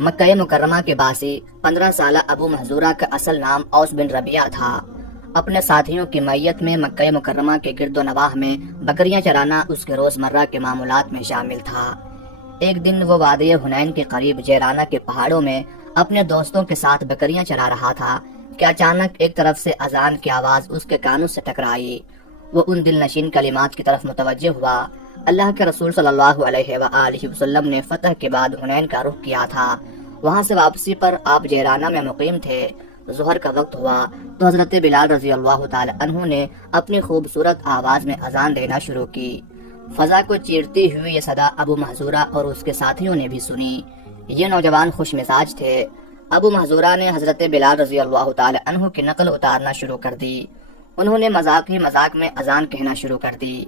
مکہ مکرمہ کے باسی 15 سالہ ابو محذورہ کا اصل نام اوس بن ربیعہ تھا۔ اپنے ساتھیوں کی معیت میں مکہ مکرمہ کے گرد و نواح میں بکریاں چرانا اس کے روزمرہ کے معمولات میں شامل تھا۔ ایک دن وہ وادی حنین کے قریب جیرانہ کے پہاڑوں میں اپنے دوستوں کے ساتھ بکریاں چرا رہا تھا کہ اچانک ایک طرف سے اذان کی آواز اس کے کانوں سے ٹکرائی۔ وہ ان دل نشین کلمات کی طرف متوجہ ہوا۔ اللہ کے رسول صلی اللہ علیہ وآلہ وسلم نے فتح کے بعد حنین کا رخ کیا تھا۔ وہاں سے واپسی پر آپ جیرانہ میں مقیم تھے۔ ظہر کا وقت ہوا تو حضرت بلال رضی اللہ تعالی عنہ نے اپنی خوبصورت آواز میں اذان دینا شروع کی۔ فضا کو چیرتی ہوئی یہ صدا ابو محذورہ اور اس کے ساتھیوں نے بھی سنی۔ یہ نوجوان خوش مزاج تھے۔ ابو محذورہ نے حضرت بلال رضی اللہ تعالی عنہ کی نقل اتارنا شروع کر دی۔ انہوں نے مذاق ہی مذاق میں اذان کہنا شروع کر دی۔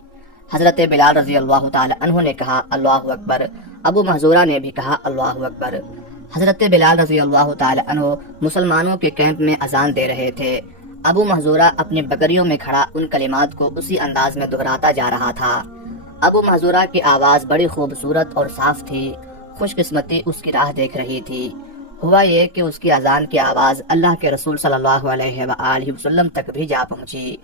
حضرت بلال رضی اللہ تعالی عنہ نے کہا اللہ اکبر، ابو محذورہ نے بھی کہا اللہ اکبر۔ حضرت بلال رضی اللہ تعالی عنہ مسلمانوں کے کیمپ میں اذان دے رہے تھے۔ ابو محذورہ اپنی بکریوں میں کھڑا ان کلمات کو اسی انداز میں دہراتا جا رہا تھا۔ ابو محذورہ کی آواز بڑی خوبصورت اور صاف تھی۔ خوش قسمتی اس کی راہ دیکھ رہی تھی۔ ہوا یہ کہ اس کی اذان کی آواز اللہ کے رسول صلی اللہ علیہ وآلہ وسلم تک بھی جا پہنچی۔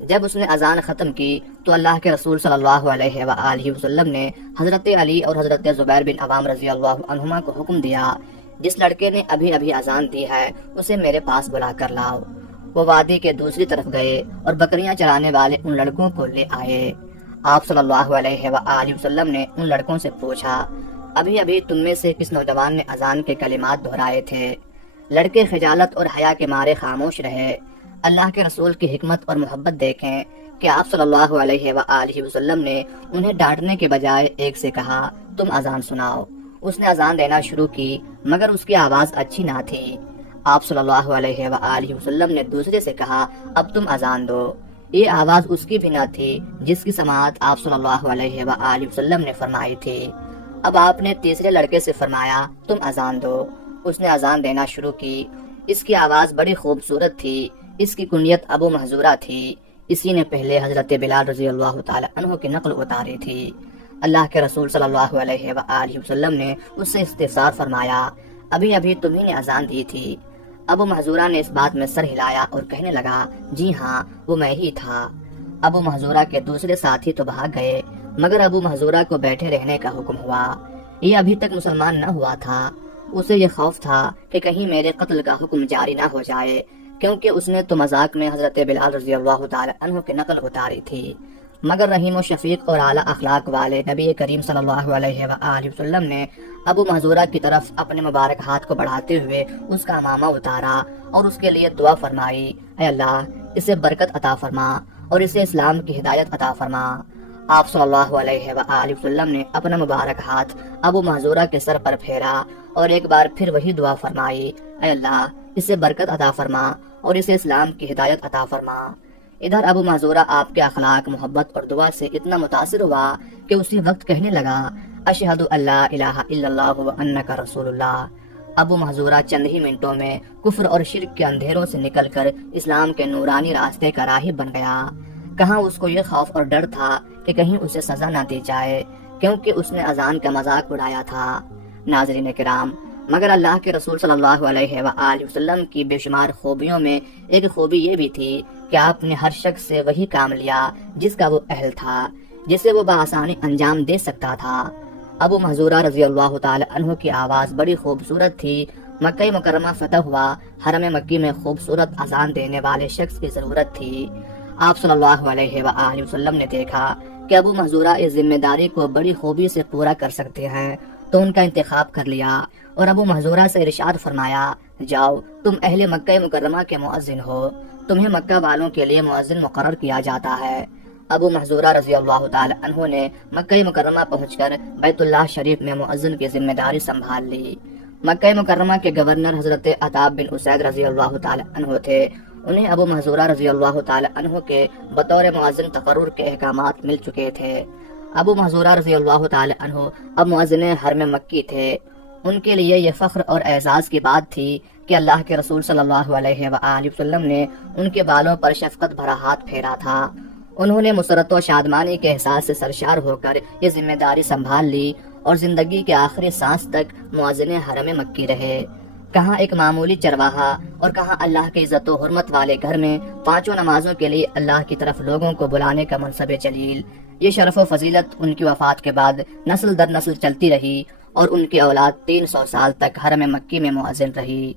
جب اس نے اذان ختم کی تو اللہ کے رسول صلی اللہ علیہ وآلہ وسلم نے حضرت علی اور حضرت زبیر بن عوام رضی اللہ عنہما کو حکم دیا، جس لڑکے نے ابھی ابھی اذان دی ہے اسے میرے پاس بلا کر لاؤ۔ وہ وادی کے دوسری طرف گئے اور بکریاں چرانے والے ان لڑکوں کو لے آئے۔ آپ صلی اللہ علیہ وآلہ وسلم نے ان لڑکوں سے پوچھا، ابھی ابھی تم میں سے کس نوجوان نے اذان کے کلمات دہرائے تھے؟ لڑکے خجالت اور حیا کے مارے خاموش رہے۔ اللہ کے رسول کی حکمت اور محبت دیکھیں کہ آپ صلی اللہ علیہ وآلہ وسلم نے انہیں ڈانٹنے کے بجائے ایک سے کہا تم اذان سناؤ۔ اس نے اذان دینا شروع کی مگر اس کی آواز اچھی نہ تھی۔ آپ صلی اللہ علیہ وآلہ وسلم نے دوسرے سے کہا اب تم اذان دو۔ یہ آواز اس کی بھی نہ تھی جس کی سماعت آپ صلی اللہ علیہ وآلہ وسلم نے فرمائی تھی۔ اب آپ نے تیسرے لڑکے سے فرمایا تم اذان دو۔ اس نے اذان دینا شروع کی۔ اس کی آواز بڑی خوبصورت تھی۔ اس کی کنیت ابو محذورہ تھی۔ اسی نے پہلے حضرت بلال رضی اللہ تعالی عنہ کی نقل اتاری تھی۔ اللہ کے رسول صلی اللہ علیہ وآلہ وسلم نے اس سے استفسار فرمایا، ابھی ابھی تمہیں نے اذان دی تھی؟ ابو محذورہ نے اس بات میں سر ہلایا اور کہنے لگا جی ہاں وہ میں ہی تھا۔ ابو محذورہ کے دوسرے ساتھی تو بھاگ گئے مگر ابو محذورہ کو بیٹھے رہنے کا حکم ہوا۔ یہ ابھی تک مسلمان نہ ہوا تھا۔ اسے یہ خوف تھا کہ کہیں میرے قتل کا حکم جاری نہ ہو جائے، کیونکہ اس نے تو مذاق میں حضرت بلال رضی اللہ تعالی عنہ کی نقل اتاری تھی۔ مگر رحیم و شفیق اور اعلیٰ اخلاق والے نبی کریم صلی اللہ علیہ وآلہ وسلم نے ابو محذورہ کی طرف اپنے مبارک ہاتھ کو بڑھاتے ہوئے اس کا امامہ اتارا اور اس کے لیے دعا فرمائی، اے اللہ اسے برکت عطا فرما اور اسے اسلام کی ہدایت عطا فرما۔ آپ صلی اللہ علیہ وآلہ وسلم نے اپنا مبارک ہاتھ ابو محذورہ کے سر پر پھیرا اور ایک بار پھر وہی دعا فرمائی، اے اللہ اسے برکت عطا فرما اور اسے اسلام کی ہدایت عطا فرما۔ ادھر ابو محذورہ آپ کے اخلاق، محبت اور دعا سے اتنا متاثر ہوا کہ اسی وقت کہنے لگا اشہد ان لا الہ الا اللہ وانک رسول اللہ۔ ابو محذورہ چند ہی منٹوں میں کفر اور شرک کے اندھیروں سے نکل کر اسلام کے نورانی راستے کا راہب بن گیا۔ کہاں اس کو یہ خوف اور ڈر تھا کہ کہیں اسے سزا نہ دی جائے، کیونکہ اس نے اذان کا مذاق اڑایا تھا۔ ناظرین کرام، مگر اللہ کے رسول صلی اللہ علیہ وآلہ وسلم کی بے شمار خوبیوں میں ایک خوبی یہ بھی تھی کہ آپ نے ہر شخص سے وہی کام لیا جس کا وہ اہل تھا، جسے وہ بآسانی انجام دے سکتا تھا۔ ابو محذورہ رضی اللہ تعالی عنہ کی آواز بڑی خوبصورت تھی۔ مکہ مکرمہ فتح ہوا، حرم مکی میں خوبصورت اذان دینے والے شخص کی ضرورت تھی۔ آپ صلی اللہ علیہ وآلہ وسلم نے دیکھا کہ ابو محذورہ اس ذمہ داری کو بڑی خوبی سے پورا کر سکتے ہیں تو ان کا انتخاب کر لیا اور ابو محذورہ سے ارشاد فرمایا، جاؤ تم اہل مکہ مکرمہ کے مؤذن ہو، تمہیں مکہ والوں کے لیے مؤذن مقرر کیا جاتا ہے۔ ابو محذورہ رضی اللہ تعالی عنہ نے مکہ مکرمہ پہنچ کر بیت اللہ شریف میں مؤذن کی ذمہ داری سنبھال لی۔ مکہ مکرمہ کے گورنر حضرت عتاب بن اسید رضی اللہ تعالی عنہ تھے۔ انہیں ابو محذورہ رضی اللہ تعالی عنہ کے بطور مؤذن تقرر کے احکامات مل چکے تھے۔ ابو محذورہ رضی اللہ تعالی عنہ اب مؤذن حرم مکی تھے۔ ان کے لیے یہ فخر اور اعزاز کی بات تھی کہ اللہ کے رسول صلی اللہ علیہ وآلہ وسلم نے ان کے بالوں پر شفقت بھرا ہاتھ پھیرا تھا۔ انہوں نے مسرت و شادمانی کے احساس سے سرشار ہو کر یہ ذمہ داری سنبھال لی اور زندگی کے آخری سانس تک مؤذن حرم مکی رہے۔ کہاں ایک معمولی چرواہا اور کہاں اللہ کے عزت و حرمت والے گھر میں 5 نمازوں کے لیے اللہ کی طرف لوگوں کو بلانے کا منصب جلیل۔ یہ شرف و فضیلت ان کی وفات کے بعد نسل در نسل چلتی رہی اور ان کی اولاد 300 سال تک حرم مکی میں مؤذن رہی۔